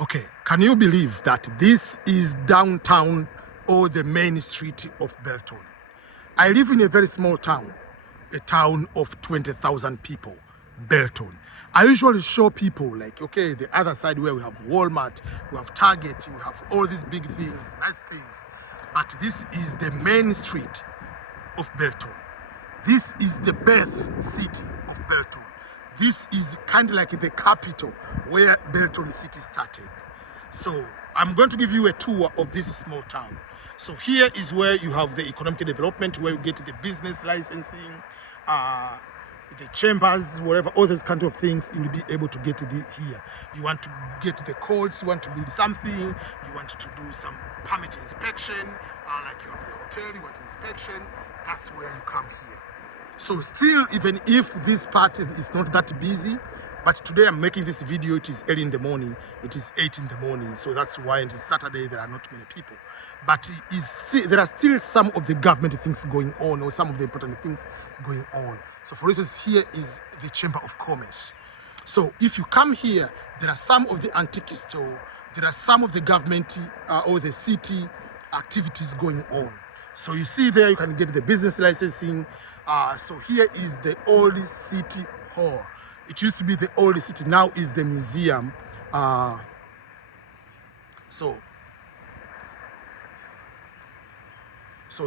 Okay, can you believe that this is downtown or the main street of Belton? I live in a very small town, a town of 20,000 people, Belton. I usually show people like, okay, the other side where we have Walmart, we have Target, we have all these big things, nice things. But this is the main street of Belton. This is the birth city of Belton. This is kind of like the capital where Belton city started. So I'm going to give you a tour of this small town. So here is where you have the economic development, where you get the business licensing, the chambers, whatever, all those kind of things you'll be able to get here. You want to get the codes, you want to build something, you want to do some permit inspection, like you have the hotel, you want inspection, that's where you come here. So still, even if this part is not that busy, but today I'm making this video, it is early in the morning, it is 8 in the morning, so that's why on Saturday there are not many people. But there are still some of the government things going on, or some of the important things going on. So for instance, here is the Chamber of Commerce. So if you come here, there are some of the antique store, there are some of the government or the city activities going on. So you see there, you can get the business licensing. So here is the old city hall. It used to be the old city, now is the museum. So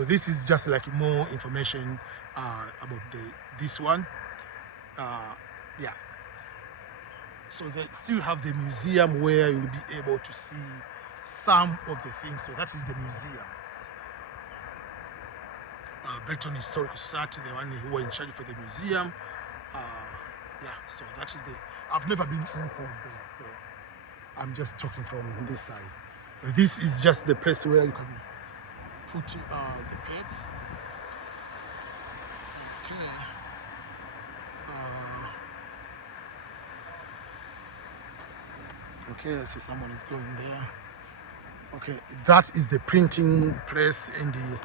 this is just like more information about this one. Yeah. So they still have the museum where you'll be able to see some of the things. So that is the museum. Belton Historical Society, the one who are in charge for the museum. Yeah, so that is I've never been inside there, so I'm just talking from this side. This is just the place where you can put the pets. Okay, so someone is going there. Okay, that is the printing press and the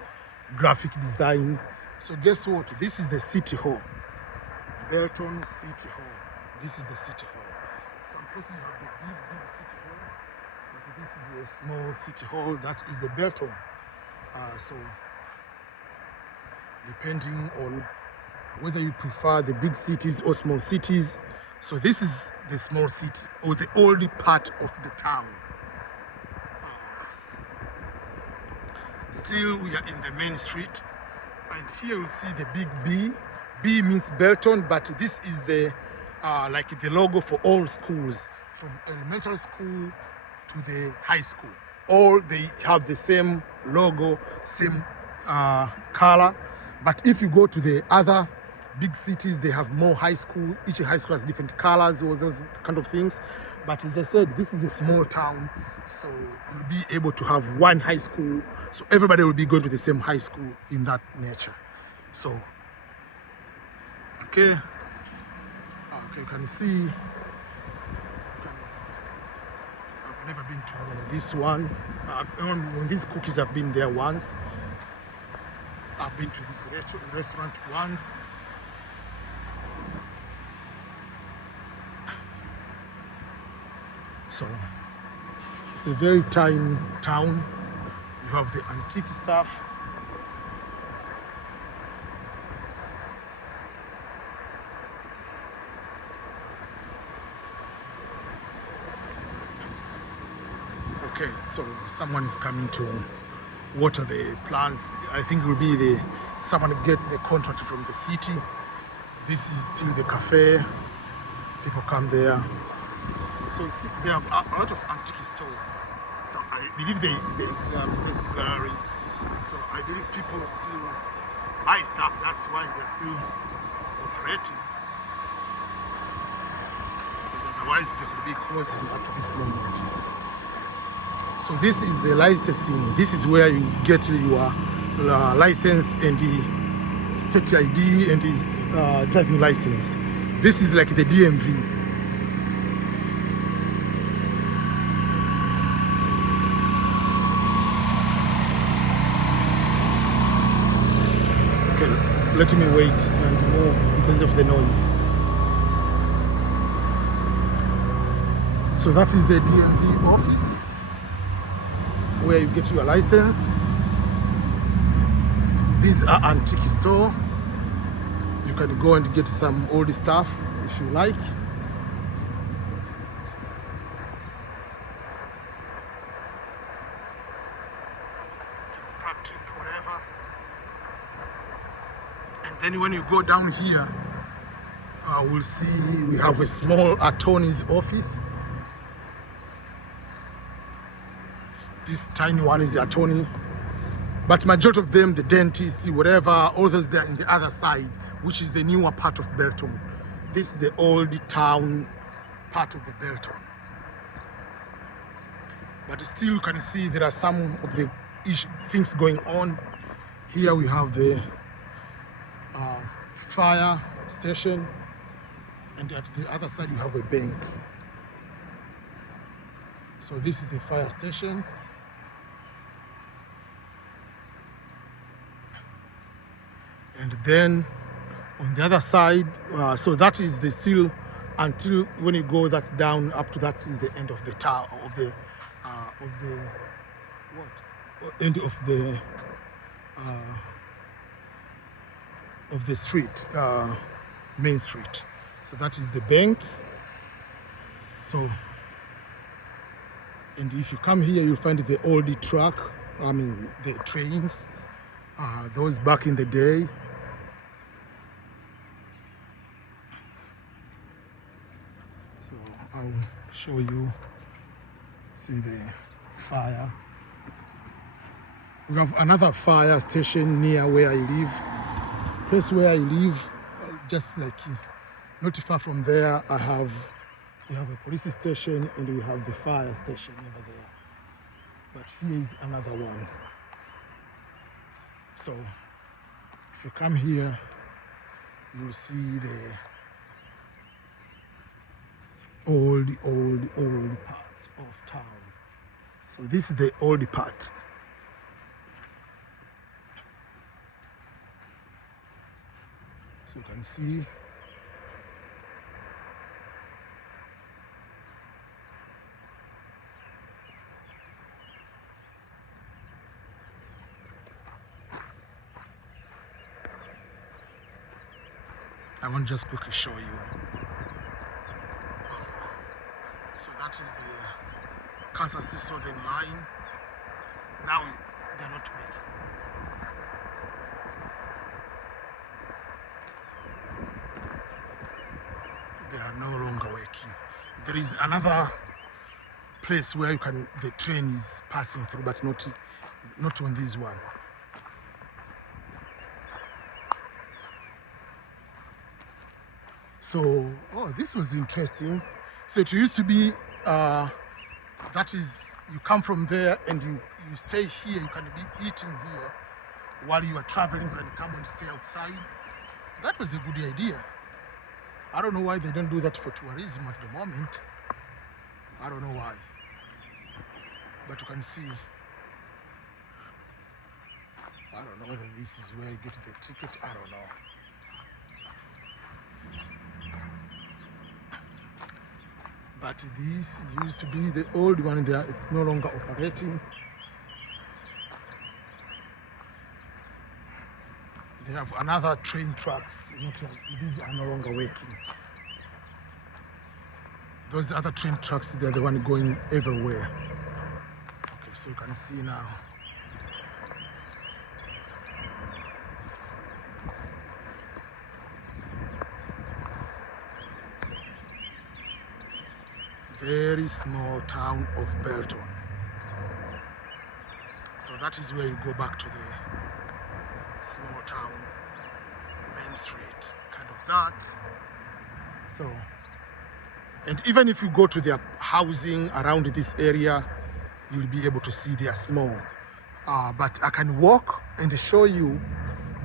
graphic design. So guess what? This is the city hall. Belton City Hall. This is the city hall. Some places you have the big city hall, but this is a small city hall. That is the Belton. So depending on whether you prefer the big cities or small cities. So this is the small city, or the old part of the town. Still, we are in the main street, and here you'll see the big B. B means Belton, but this is the like the logo for all schools, from elementary school to the high school. All they have the same logo, same color. But if you go to the other big cities, they have more high school. Each high school has different colors, or those kind of things. But as I said, this is a small town, so you'll be able to have one high school. So everybody will be going to the same high school in that nature. So okay, you can see, I've never been to this one. On these cookies, I've been there once. I've been to this restaurant once. So it's a very tiny town. You have the antique stuff. Okay, so someone is coming to water the plants. I think it will be someone gets the contract from the city. This is still the cafe. People come there. So they have a lot of antique stores. So I believe they have this gallery. So I believe people still buy stuff. That's why they're still operating. Because otherwise they could be closing up to this moment. So this is the licensing. This is where you get your license and the state ID and the driving license. This is like the DMV. Okay, let me wait and move because of the noise. So that is the DMV office where you get your license. These are antique store. You can go and get some old stuff if you like. Whatever. And then when you go down here, we'll see we have a small attorney's office. This tiny one is the attorney, but majority of them, the dentist, whatever, others there in the other side, which is the newer part of Belton. This is the old town part of the Belton. But still you can see there are some of the things going on. Here we have the fire station, and at the other side you have a bank. So this is the fire station. And then on the other side, so that is the still until when you go that down up to that is the end of the tower end of the street, main street. So that is the bank. So, and if you come here, you'll find the old truck. I mean the trains, those back in the day. So I'll show you. See the fire. We have another fire station near where I live. Place where I live, just like not far from there, we have a police station and we have the fire station over there. But here is another one. So if you come here, you will see the old parts of town. So this is the old part. So you can see I want to just quickly show you. So that is the Kansas City Southern line. Now they're not working. They are no longer working. There is another place where the train is passing through, but not on this one. So, this was interesting. So it used to be, that is, you come from there and you stay here, you can be eating here. While you are traveling, you can come and stay outside. That was a good idea. I don't know why they don't do that for tourism at the moment. I don't know why. But you can see, I don't know whether this is where you get the ticket, I don't know. But this used to be the old one there, it's no longer operating. They have another train tracks, these are no longer working. Those other train tracks, they're the one going everywhere. Okay, so you can see now. Very small town of Belton. So that is where you go back to the small town, main street, kind of that. So, and even if you go to their housing around this area, you'll be able to see they are small. But I can walk and show you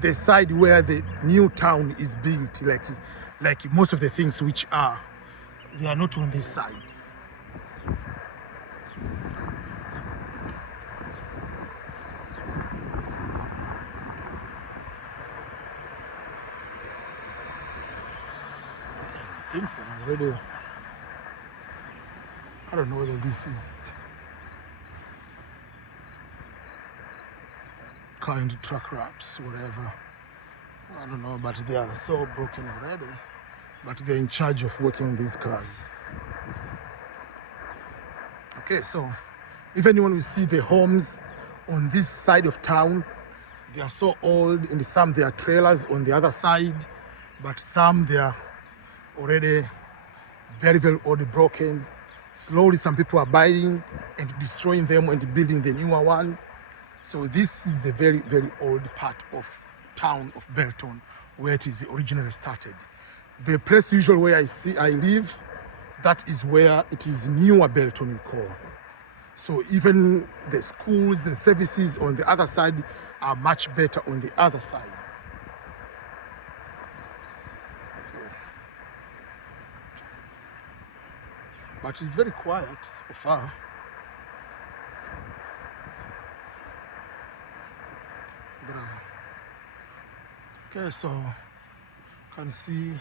the side where the new town is built, like most of the things which are, they are not on this side. Things are already. I don't know whether this is kind truck wraps, whatever. I don't know, but they are so broken already. But they're in charge of working on these cars. Okay, so even when we see the homes on this side of town, they are so old, and some they are trailers on the other side, but some they are already very, very old, broken. Slowly some people are buying and destroying them and building the newer one. So this is the very, very old part of town of Belton, where it is originally started. The place usually where I live, that is where it is newer Belton we call. So even the schools and services on the other side are much better on the other side. But it's very quiet so far. Okay, so you can see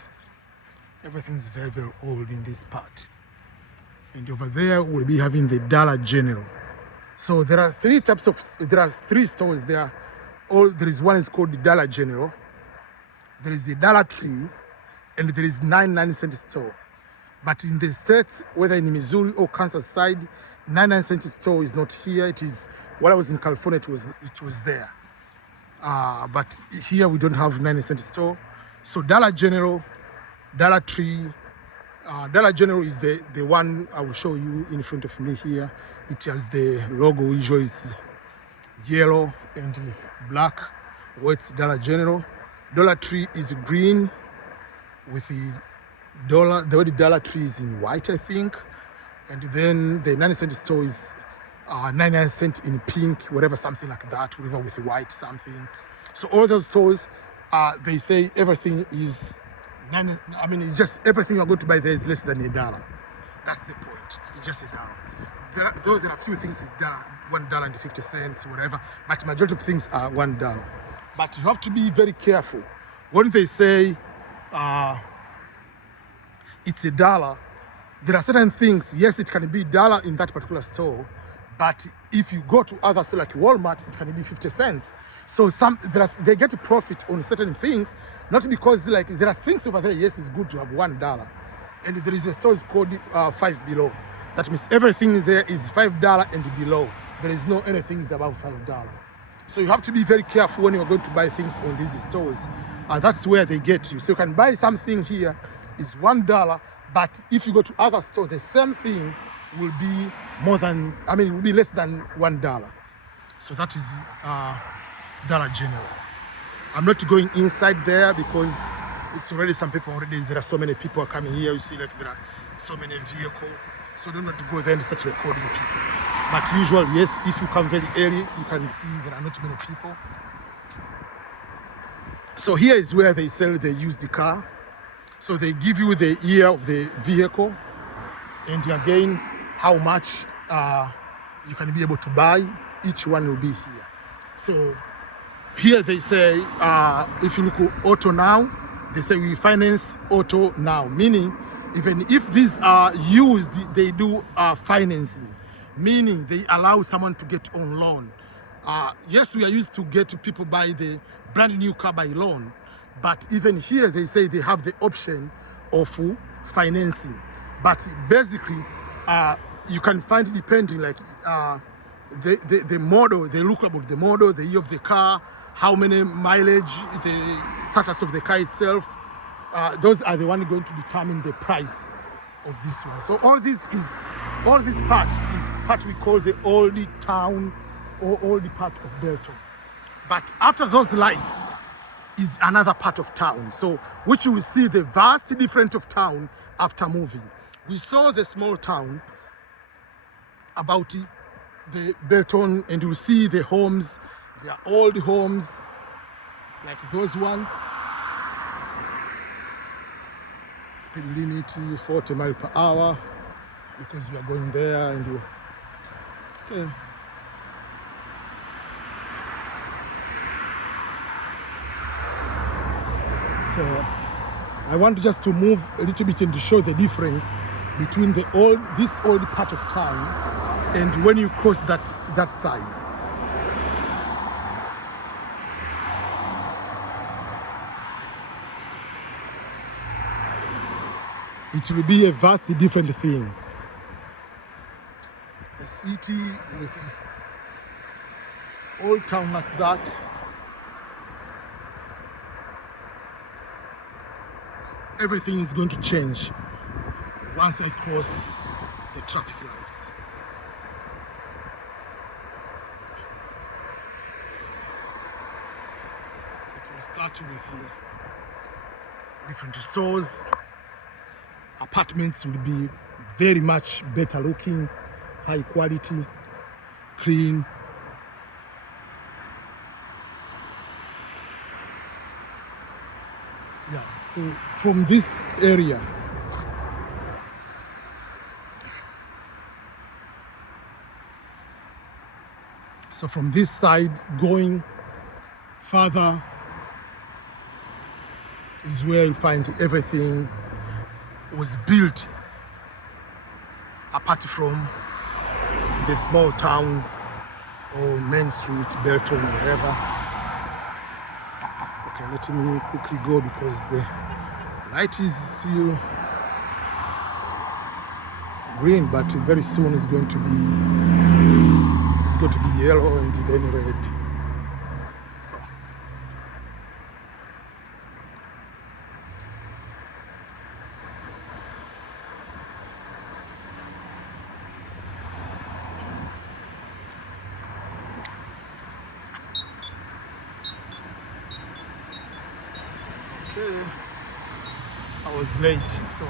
everything's very, very old in this part. And over there we'll be having the Dollar General. So there are three stores there. There is one is called the Dollar General. There is the Dollar Tree, and there is 99-cent store. But in the States, whether in Missouri or Kansas side, 99-cent store is not here. It is, while I was in California, it was there. But here we don't have 99-cent store. So Dollar General, Dollar Tree, Dollar General is the one I will show you in front of me here. It has the logo, usually it's yellow and black. What's Dollar General? Dollar Tree is green with the word Dollar Tree is in white, I think. And then the 99-cent store is 99-cent in pink, whatever, something like that, whatever with white something. So all those stores, they say everything is, it's just everything you're going to buy there is less than $1. That's the point. It's just $1. There are a few things is $1.50, whatever, but majority of things are $1. But you have to be very careful when they say it's $1. There are certain things, yes, it can be $1 in that particular store, but if you go to other stores like Walmart, it can be 50 cents. So they get a profit on certain things, not because there are things over there, yes, it's good to have $1. And there is a store called 5 below. That means everything there is $5 and below. There is no anything is above $5. So you have to be very careful when you're going to buy things on these stores. That's where they get you. So you can buy something here is $1, but if you go to other stores, the same thing will be will be less than $1. So that is Dollar General. I'm not going inside there because it's already there are so many people are coming here. You see, there are so many vehicles. So don't want to go there and start recording people. But usually, yes, if you come very early, you can see there are not many people. So here is where they sell the used car. So they give you the year of the vehicle, and again, how much you can be able to buy. Each one will be here. So here they say, if you look at auto now, they say we finance auto now, meaning even if these are used, they do financing, meaning they allow someone to get on loan. Yes, we are used to get people buy the brand new car by loan, but even here they say they have the option of financing. But basically, you can find it depending the model, they look about the model, the year of the car, how many mileage, the status of the car itself. Those are the ones going to determine the price of this one. So all this part we call the old town or old part of Belton. But after those lights is another part of town. So which you will see the vast difference of town after moving. We saw the small town about the Belton, and you will see the homes, they are old homes like those one. Speed limit 40 miles per hour because you are going there and you okay. So I want just to move a little bit and to show the difference between this old part of town and when you cross that side. It will be a vastly different thing. A city with an old town like that. Everything is going to change once I cross the traffic lights. It will start with different stores. Apartments will be very much better looking, high quality, clean. Yeah, so from this area, so from this side going further is where you find everything was built apart from the small town or main street, Belton, wherever. Okay, let me quickly go because the light is still green, but very soon it's going to be yellow and then red. So okay, I was late, so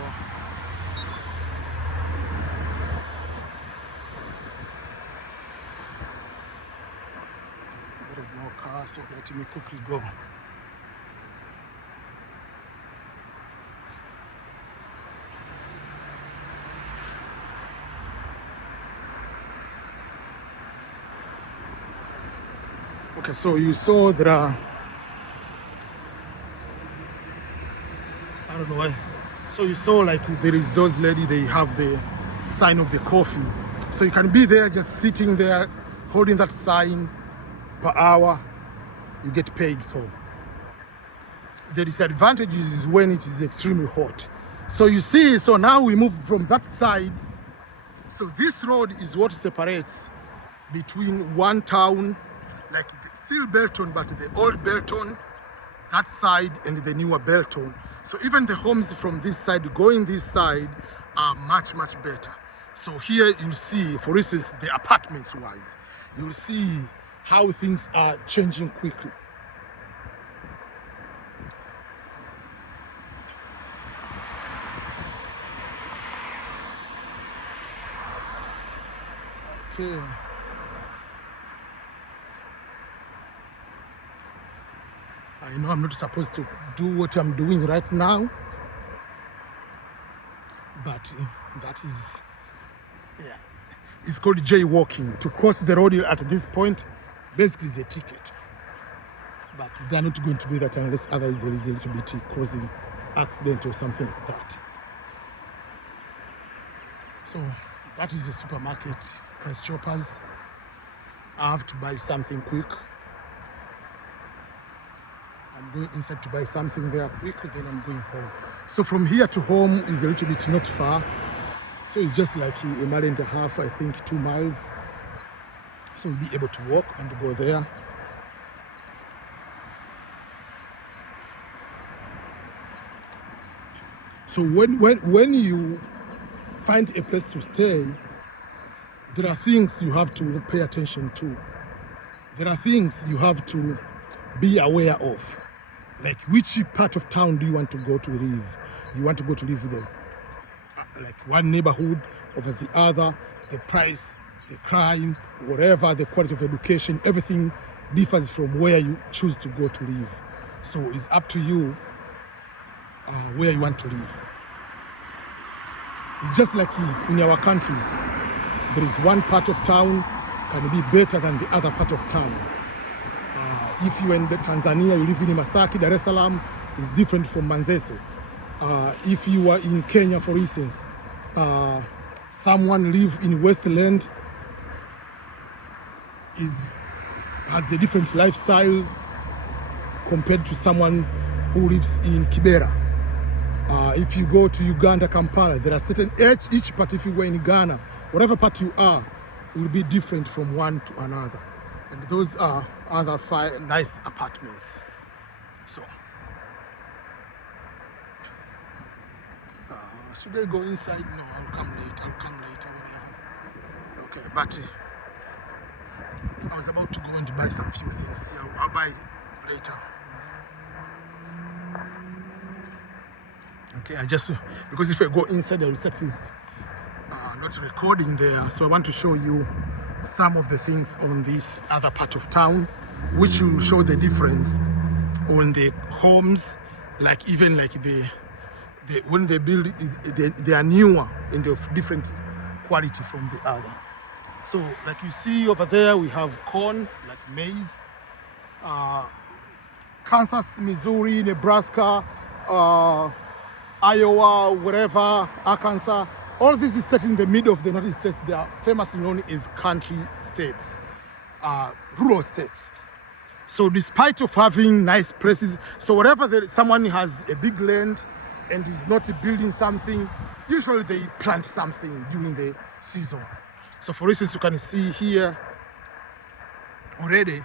there is no car, so let me quickly go. Okay, so you saw there are, I don't know why. So you saw like there is those lady, they have the sign of the coffee. So you can be there just sitting there holding that sign per hour, you get paid for. The disadvantage is when it is extremely hot. So you see, so now we move from that side. So this road is what separates between one town, like still Belton, but the old Belton, that side, and the newer Belton. So even the homes from this side going this side are much, much better. So here you see, for instance, the apartments wise, you'll see how things are changing quickly. Okay. I know I'm not supposed to do what I'm doing right now, but that is, yeah, it's called jaywalking. To cross the road at this point basically is a ticket, but they're not going to do that unless otherwise there is a little bit crossing accident or something like that. So that is a supermarket, Price Choppers. I have to buy something quick. I'm going inside to buy something there quickly, then I'm going home. So from here to home is a little bit not far. So it's just like a mile and a half, I think 2 miles. So we'll be able to walk and go there. So when you find a place to stay, there are things you have to pay attention to. There are things you have to be aware of. Like which part of town do you want to go to live? You want to go to live with like one neighborhood over the other, the price, the crime, whatever, the quality of education, everything differs from where you choose to go to live. So it's up to you where you want to live. It's just like in our countries, there is one part of town can be better than the other part of town. If you are in Tanzania, you live in Masaki, Dar es Salaam is different from Manzese. If you are in Kenya, for instance, someone live in Westland has a different lifestyle compared to someone who lives in Kibera. If you go to Uganda, Kampala, there are certain each part. If you go in Ghana, whatever part you are, it will be different from one to another. And those are other 5 nice apartments. So, should I go inside? No, I'll come later. Okay, but I was about to go and buy some few things. Yeah, I'll buy later. Okay, because if I go inside, I will start not recording there. So I want to show you some of the things on this other part of town, which will show the difference on the homes, like even like when they build, they are newer and of different quality from the other. So like you see over there, we have corn, like maize, Kansas, Missouri, Nebraska, Iowa, wherever, Arkansas. All this is states in the middle of the United States. They are famously known as country states, rural states. So despite of having nice places, so wherever someone has a big land and is not building something, usually they plant something during the season. So for instance, you can see here already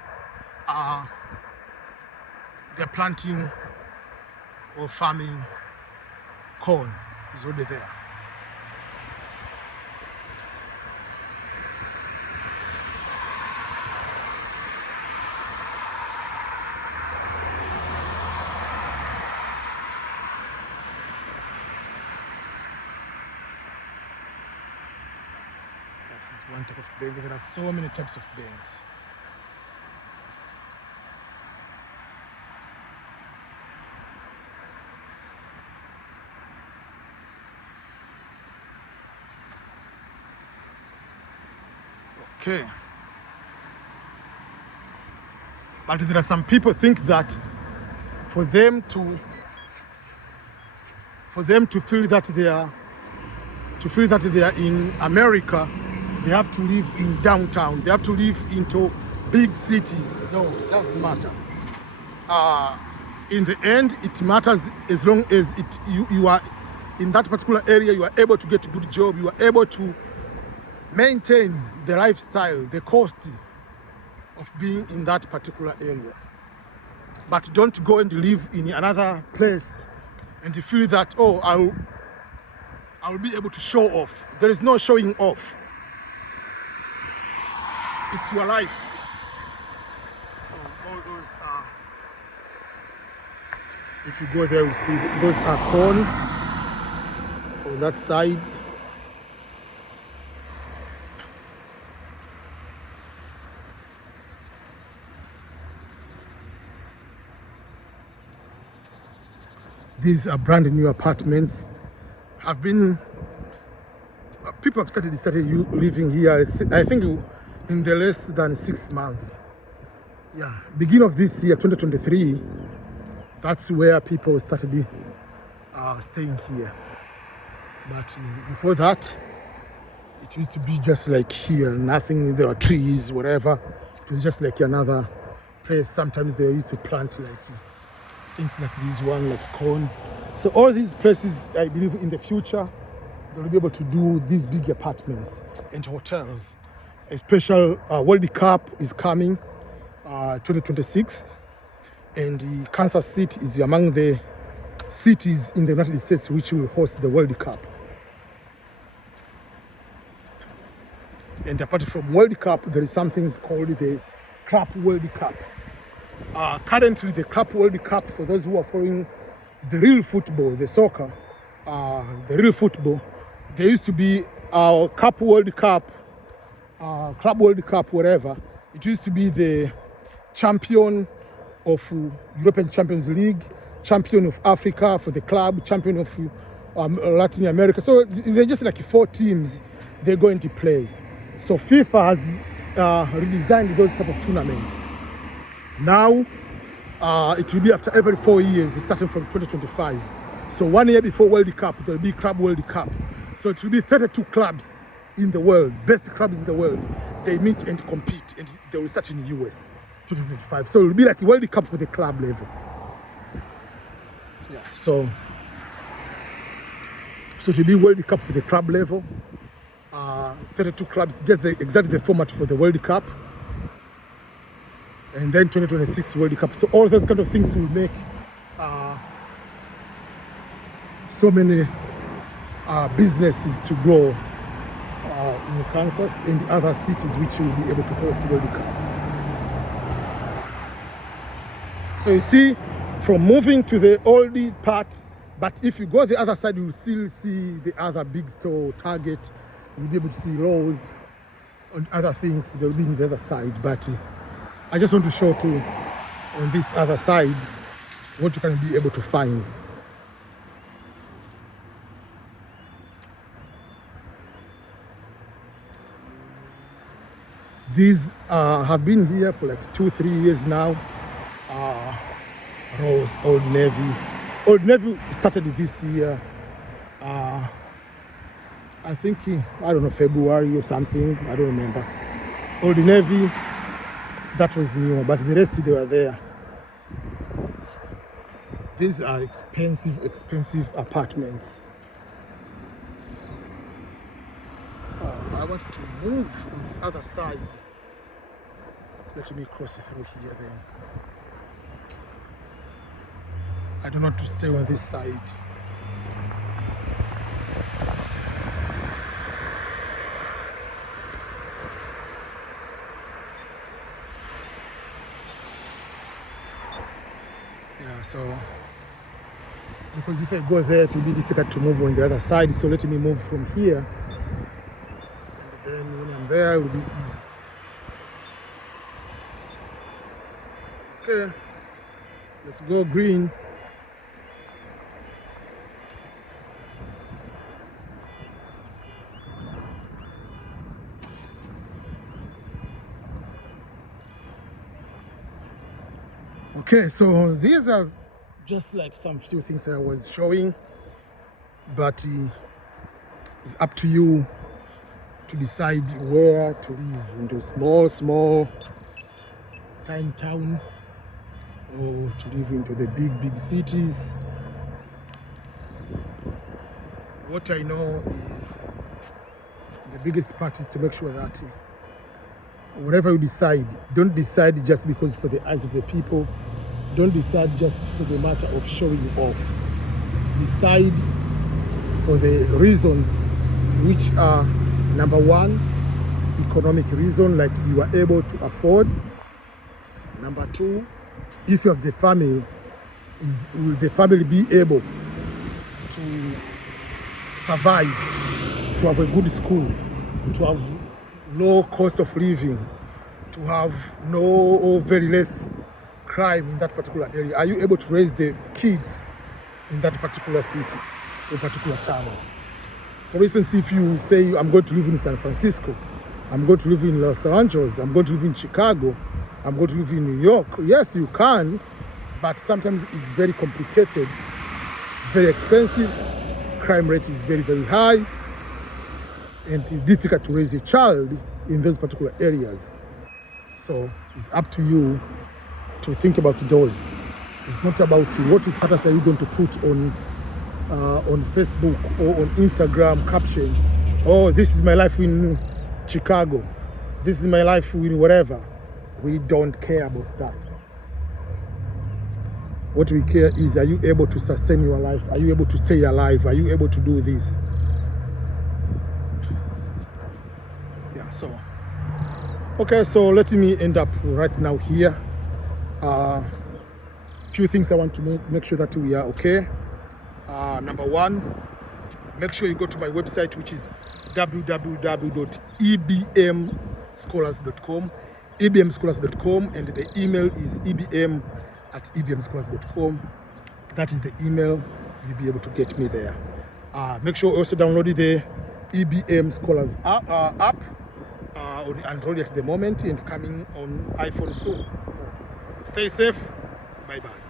they're planting or farming corn is already there. This is one type of bag. There are so many types of bags. Okay. But there are some people think that for them to feel that they are in America, they have to live in downtown. They have to live into big cities. No, it doesn't matter. In the end, it matters as long as you are in that particular area. You are able to get a good job. You are able to maintain the lifestyle, the cost of being in that particular area. But don't go and live in another place and you feel that, oh, I'll be able to show off. There is no showing off. It's your life. So all those are, if you go there, you see those are corn on that side. These are brand new apartments. People have started living here, I think in the less than 6 months. Yeah, beginning of this year, 2023, that's where people started staying here. But before that, it used to be just like here, nothing, there are trees, whatever. It was just like another place. Sometimes they used to plant like things like this one, like corn. So all these places, I believe in the future, they'll be able to do these big apartments and hotels. A special World Cup is coming, 2026. And Kansas City is among the cities in the United States which will host the World Cup. And apart from World Cup, there is something called the Club World Cup. Currently, the Club World Cup, for those who are following the real football, the soccer, the real football, there used to be our Cup World Cup, Club World Cup, whatever. It used to be the champion of European Champions League, champion of Africa for the club, champion of Latin America. So they're just like 4 teams they're going to play. So FIFA has redesigned those type of tournaments. Now, it will be after every 4 years, starting from 2025. So 1 year before World Cup, there will be Club World Cup. So it will be 32 clubs in the world, best clubs in the world. They meet and compete, and they will start in the US 2025. So it will be like a World Cup for the club level. Yeah, so it will be World Cup for the club level. 32 clubs, just exactly the format for the World Cup. And then 2026 World Cup. So all those kind of things will make so many businesses to grow in Kansas and other cities which will be able to host the World Cup. So you see, from moving to the oldie part, but if you go the other side, you will still see the other big store, Target. You'll be able to see Lowe's and other things. They'll be on the other side. But I just want to show to on this other side what you can be able to find. These have been here for like 2-3 years now. Rose, Old Navy. Old Navy started this year. I think, I don't know, February or something. I don't remember. Old Navy, that was new, but the rest they were there. These are expensive apartments. I wanted to move on the other side. Let me cross through here then. I don't want to stay on this side. Yeah, so because if I go there, it will be difficult to move on the other side. So let me move from here. And then when I'm there, it will be easy. Okay, let's go green. Okay, so these are just like some few things I was showing, but it's up to you to decide where to live, into small tiny town, or to live into the big cities. What I know is the biggest part is to make sure that whatever you decide, don't decide just because for the eyes of the people. Don't decide just for the matter of showing off. Decide for the reasons which are, number one, economic reason, like you are able to afford. Number two, if you have the family, will the family be able to survive, to have a good school, to have low cost of living, to have no or very less crime in that particular area? Are you able to raise the kids in that particular city, or particular town? For instance, if you say, I'm going to live in San Francisco, I'm going to live in Los Angeles, I'm going to live in Chicago, I'm going to live in New York. Yes, you can, but sometimes it's very complicated, very expensive, crime rate is very high, and it's difficult to raise a child in those particular areas. So it's up to you to think about those. It's not about what status are you going to put on Facebook or on Instagram caption. Oh, this is my life in Chicago. This is my life in whatever. We don't care about that. What we care is, are you able to sustain your life? Are you able to stay alive? Are you able to do this? Yeah, so. Okay, so let me end up right now here. Few things I want to make sure that we are okay. Number one, make sure you go to my website, which is www.ebmscholars.com, ebmscholars.com, and the email is ebm@ebmscholars.com. That is the email. You'll be able to get me there. Make sure you also download the EBM Scholars app on Android at the moment, and coming on iPhone soon. So stay safe. Bye bye.